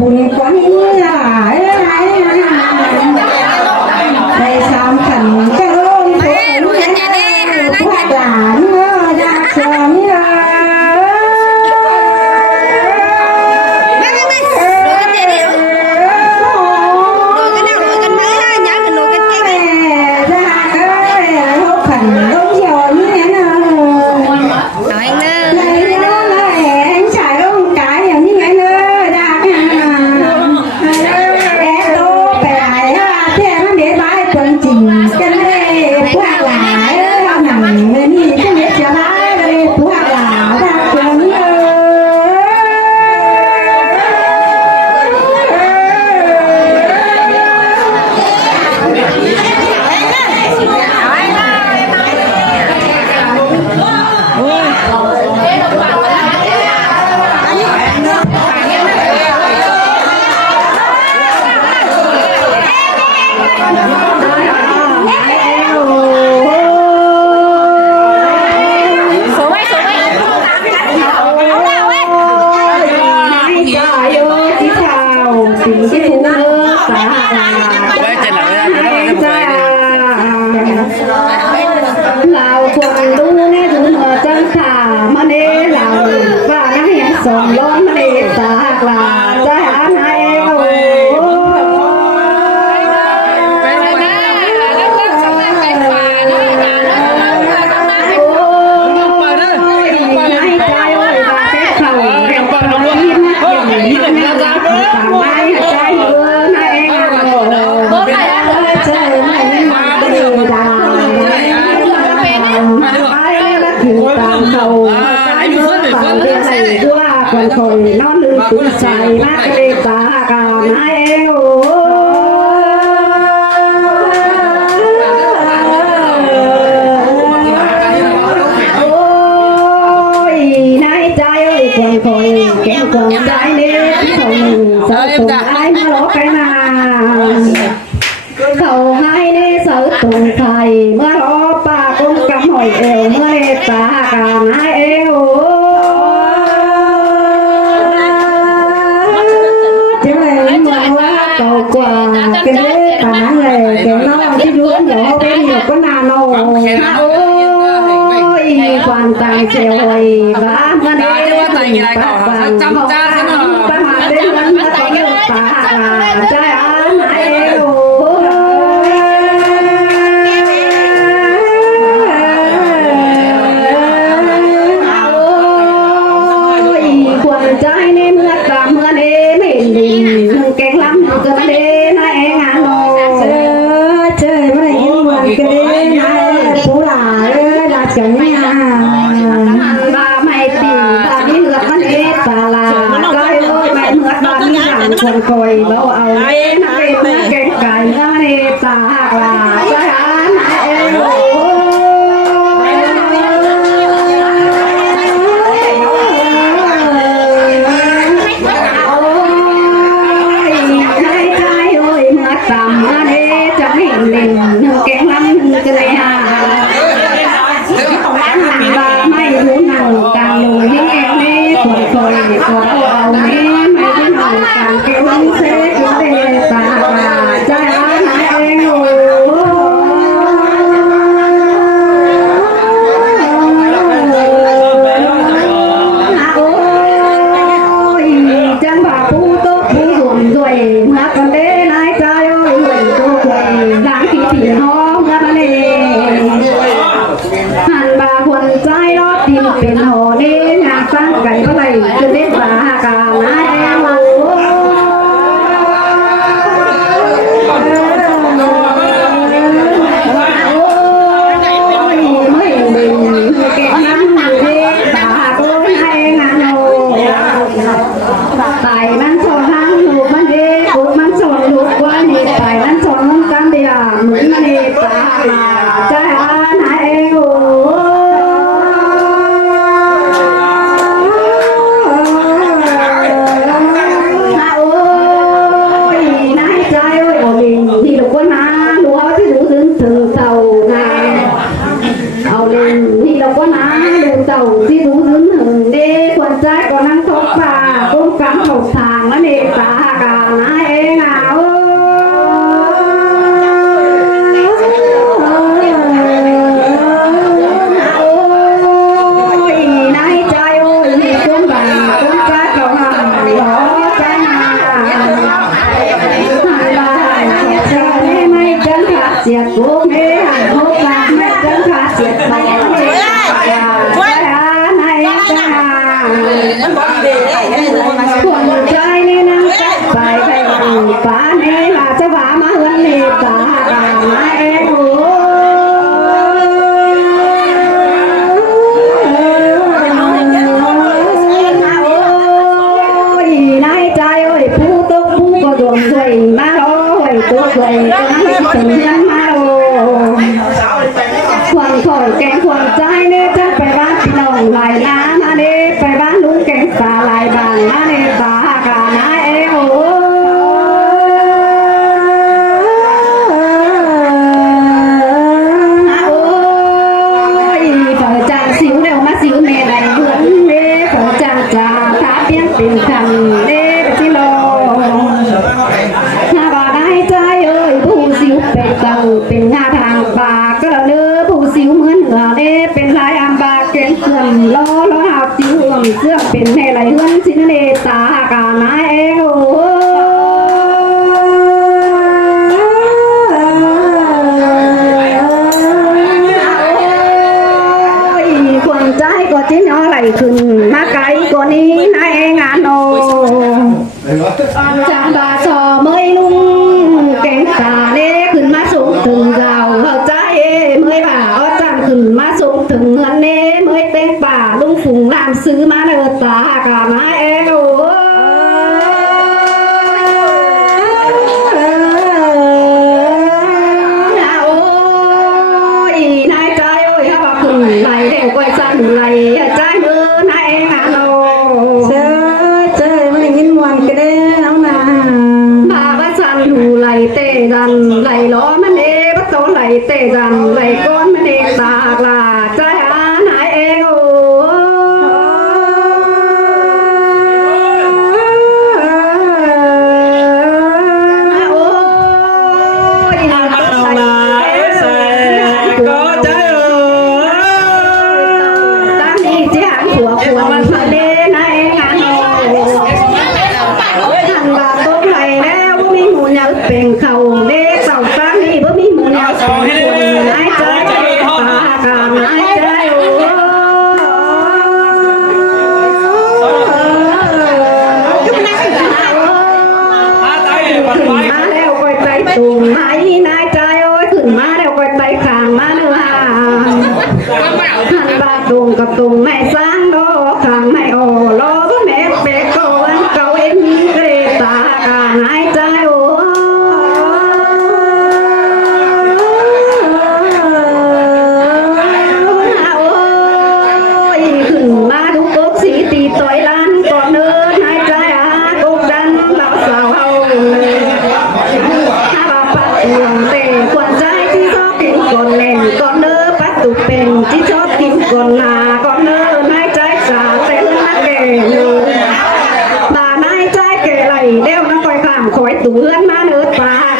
ปุ่นกว่านี้ล่ะในสามขันจะลงคนพวกหลานอยากสอนนอนลืมตุ้งใจมากเลยตาการให้โอ้ยนายใจเอ้ยคนคอยแก้วคนใจเนี่ยคนสาวตุ่มไอ้มาล้อไปนาเขาให้เนี่ยสาวตุ่มไทยเมื่อล้อป่ากุ้งกำหอยเอวเมื่อเลยตาการให้เอวกว่าcái khả năng này cái nó cái đuôi nó bên nhiều con nào nó ôi hoàn toàn chiều hồi và mà đây các bạn chăm cha thế nào các bạn đến lần nữa có được cả trai ăn ai ôi quần trai nên là cảm ơn em mình kén lắm cơ đê này ngàn đồ chơi mà này cái đê này phú là chẳng nhà ba mày tìm ba đi ngược mắt hết và là coi ơi mày ngược ba đi làm quần còi bảo ẩu này cái cài ra này ta là chơi ăn emเป็นโหนี่งานสร้างไก่ก็เลยจะได้ปลาการนะตายมันสอนทั้งลูกมันดีลูกมันสอนลูกว่านี่ตายมันสอนน้องกันเดียวเหมือนมันนี่ปลาใจอ่านให้เองที่รู้ถึงเด็กคนใจก็นั่งทบป่าก้มกำถกทาง ใจเอ้ยผู้ตกผู้ก็ดวงสวยมาโอ้ยตัวสวยก็นั่งถึงยันมาโอ้ควงถอยแกงควงใจเนี่ยจะไปบ้านพี่น้องหลายน้ำมาเนี่ยไปบ้านลุงแกงสาหลายบ้านมาเนี่ยตากาหน้าเอโอเป็นคำเด้อที่รอถ้าบ่ได้ใจเอ้ยผู้สิวเป็นเก่าเป็นหน้าทางปากก็เด้อผู้สิวเหมือนเหงาเด้เป็นลายอัมบากเก่งเสื่อมล้อหาสิวเสื่อมเป็นให้ไหลเฮือนสินเนตากาหน้าเอโอควงใจก็ที่น้อไหลขึ้นมาไกลกว่านี้นายงานโนจางบาซอเมยลุงเก่งตาเล่ขึ้นมาสูงถึงเราเข้าใจเมยบ่าอ้อจำขึ้นมาสูงถึงเงินเน่เมยเต้งป่าลุงฝูงลามซื้อมาเดินตากามาเอโอนายใจโอ้ยถ้าบอกขึ้นไหลเด็กก้อยสั้นไหลใจมือนายงานโนเจอไม่ยินวันก็ได้แล้วนะบาว่าสั้นดูไหลเตะดันไหลล้อมันเอวัดโตไหลเตะดันไหลก้อนมันเอตากลาใจนายเองโอ้เป็นเขาเด็กสาวตั้งนี่บ่มีมือเอาสองคนนายใจปากานายใจโอ้ขึ้นมาแล้วก็ใจตุ่มไหมนายใจโอ้ยขึ้นมาแล้วก็ใจขางมาเนื้อหันบาตุ่มกับตุ่มไม่สร้างดอกขางไม่อ่อรอบ่แม่เป๊กเก่าเอ็นเกรตากานายใจโอ้มาดูกบสีตีต่อยล้านก่อนเดินหายใจกบดันเราสาวเฮาถ้าบาปัดห่วงเตะขวัญใจที่ชอบกินก่อนเล่นก่อนเดินปัดตุเป็นที่ชอบกินก่อนหนาก่อนเดินหายใจสาเต้นนักเก่บาหายใจเกไหลเดี๋ยวนักคอยข้ามคอยตู้เลื่อนมาเนื้อปาก